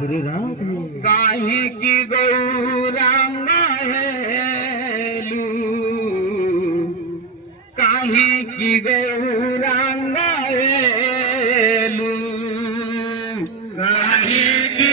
काही की गौरांगा हेलू काही की गौरांगा हेलू काही की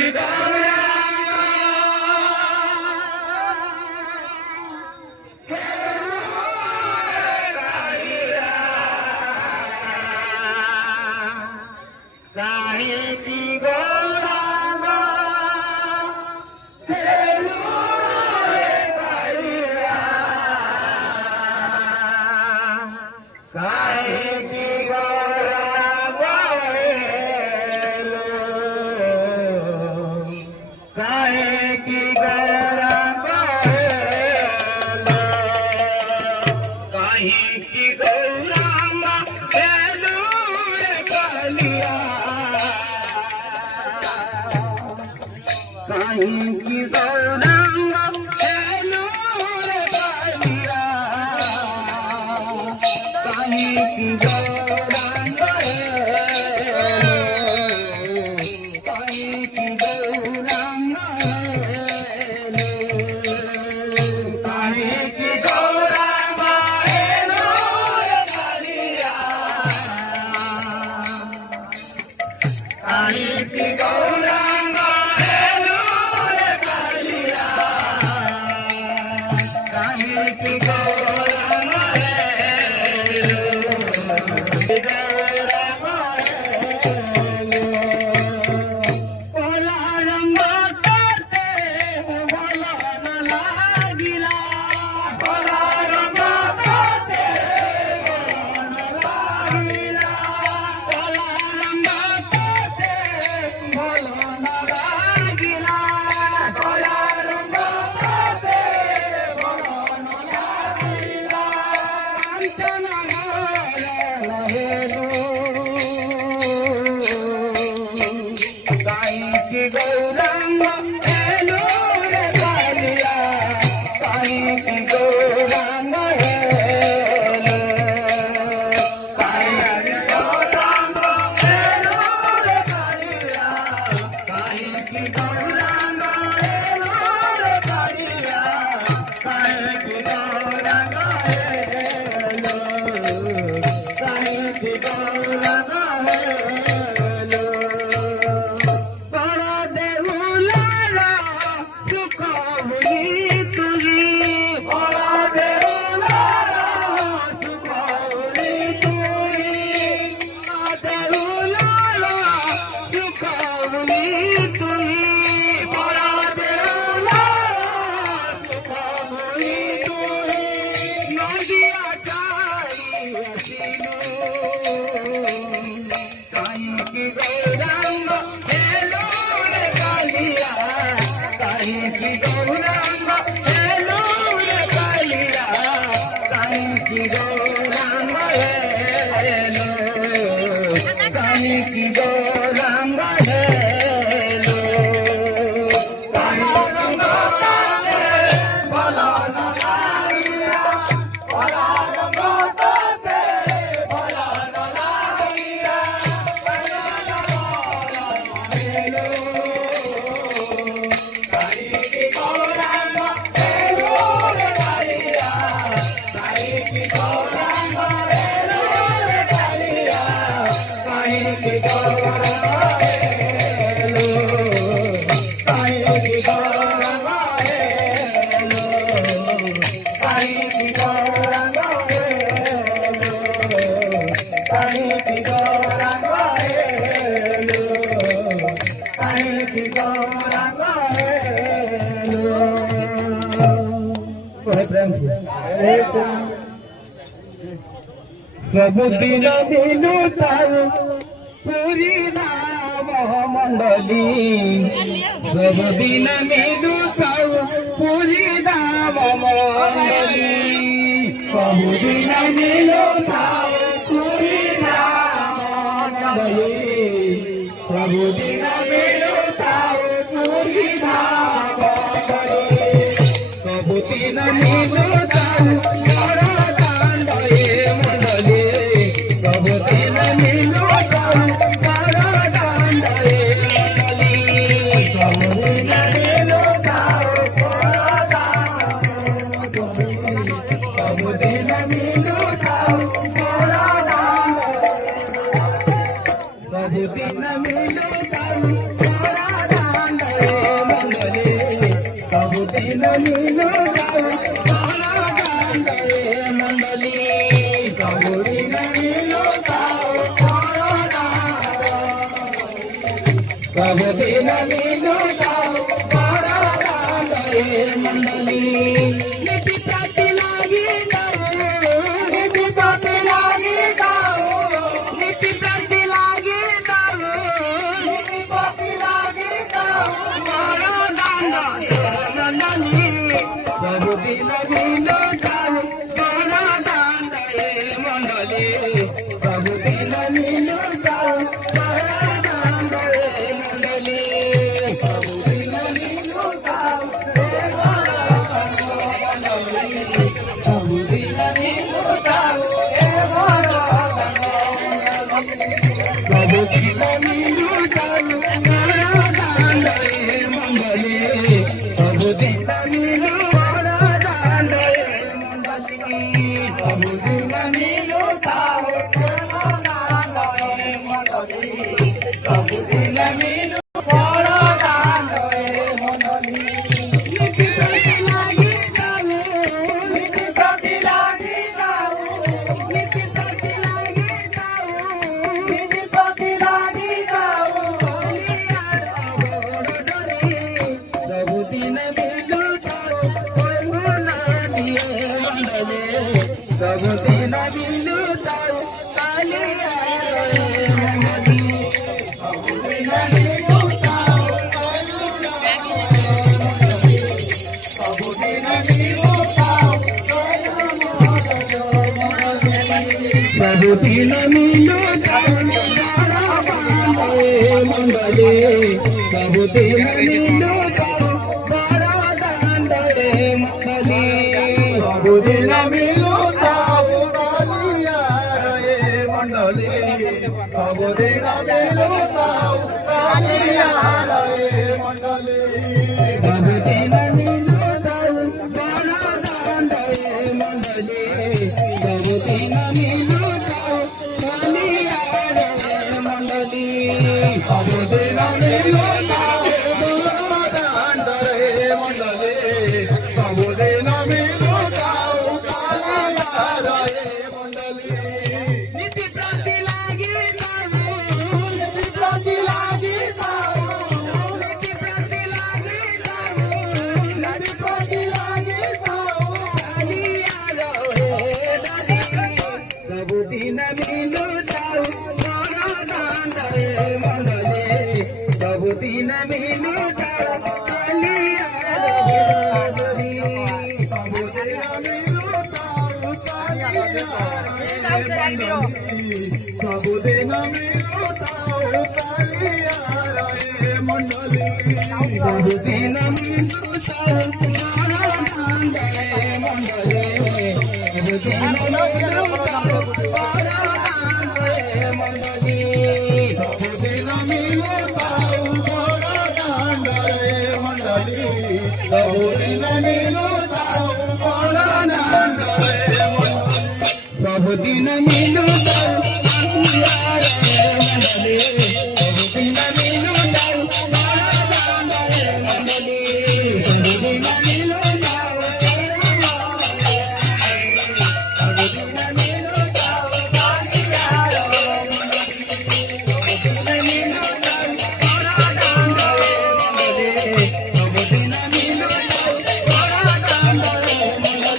सबुदिन मिलुताऊ पुरी नाम मंडली सबुदिन मिलुताऊ पुरी नाम मंडली सबुदिन मिलुताऊ पुरी नाम मंडली सबुदिन मिलुताऊ पुरी नाम मंडली सबुदिन मिलुताऊ सबुदिन मिलुताऊ बड़ा दांडे मंडली सबुदिन मिलुताऊ बड़ा दांडे मंडली सबुदिन मिलुताऊ बड़ा दांडे सबुदिन मिलुताऊ बड़ा दांडे मंडली नीति प्राप्ति लागी नीति प्राप्ति लागी नीति प्राप्ति लागी नीति प्राप्ति लागी बड़ा दांडे मंडली सबुदिन मिलुताऊ बड़ा दांडे मंडली सबुदिन मिलुताऊ बड़ा दांडे मंडली सबुदिन मिलुताऊ सबुदिन मिलुताऊ सबुदिन मिलुताऊ बड़ा दांडे मंडली सबुदिन मिलुताऊ दांडे मंडली सबुदिन मिलुताऊ दांडे मंडली सबुदिन मिलुताऊ दांडे मंडली नीति प्राप्ति लागी नीति प्राप्ति लागी नीति प्राप्ति लागी नीति प्राप्ति लागी सबुदिन मिलुताऊ सबुदिन मिलुताऊ कालिया मंडली सबुदिन मिलुताऊ सबुदिन मिलुताऊ सबुदिन मिलुताऊ मंडली सबुदिन मिलुताऊ बड़ा दांडे मंडली सबुदिन मिलुताऊ कालिया मंडली सबुदिन मिलुताऊ कालिया मंडली सबुदिन मिलुताऊ बड़ा दांडे मंडली सबुदिन मिलुताऊ कालिया मंडली सबुदिन मिलुताऊ बड़ा दांडे मंडली सबुदिन मिलुताऊ कालिया मंडली नीति प्राप्ति लागी नीति प्राप्ति लागी नीति प्राप्ति लागी नीति प्राप्ति लागी सबुदिन मिलुताऊ बड़ा दांडे मंडली सबुदिन मिलुताऊ कालिया मंडली सबुदिन मिलुताऊ कालिया सबुदिन मिलुताऊ कालिया मंडली सबुदिन मिलुताऊ बड़ा दांडे मंडली सबुदिन मिलुताऊ बड़ा दांडे मंडली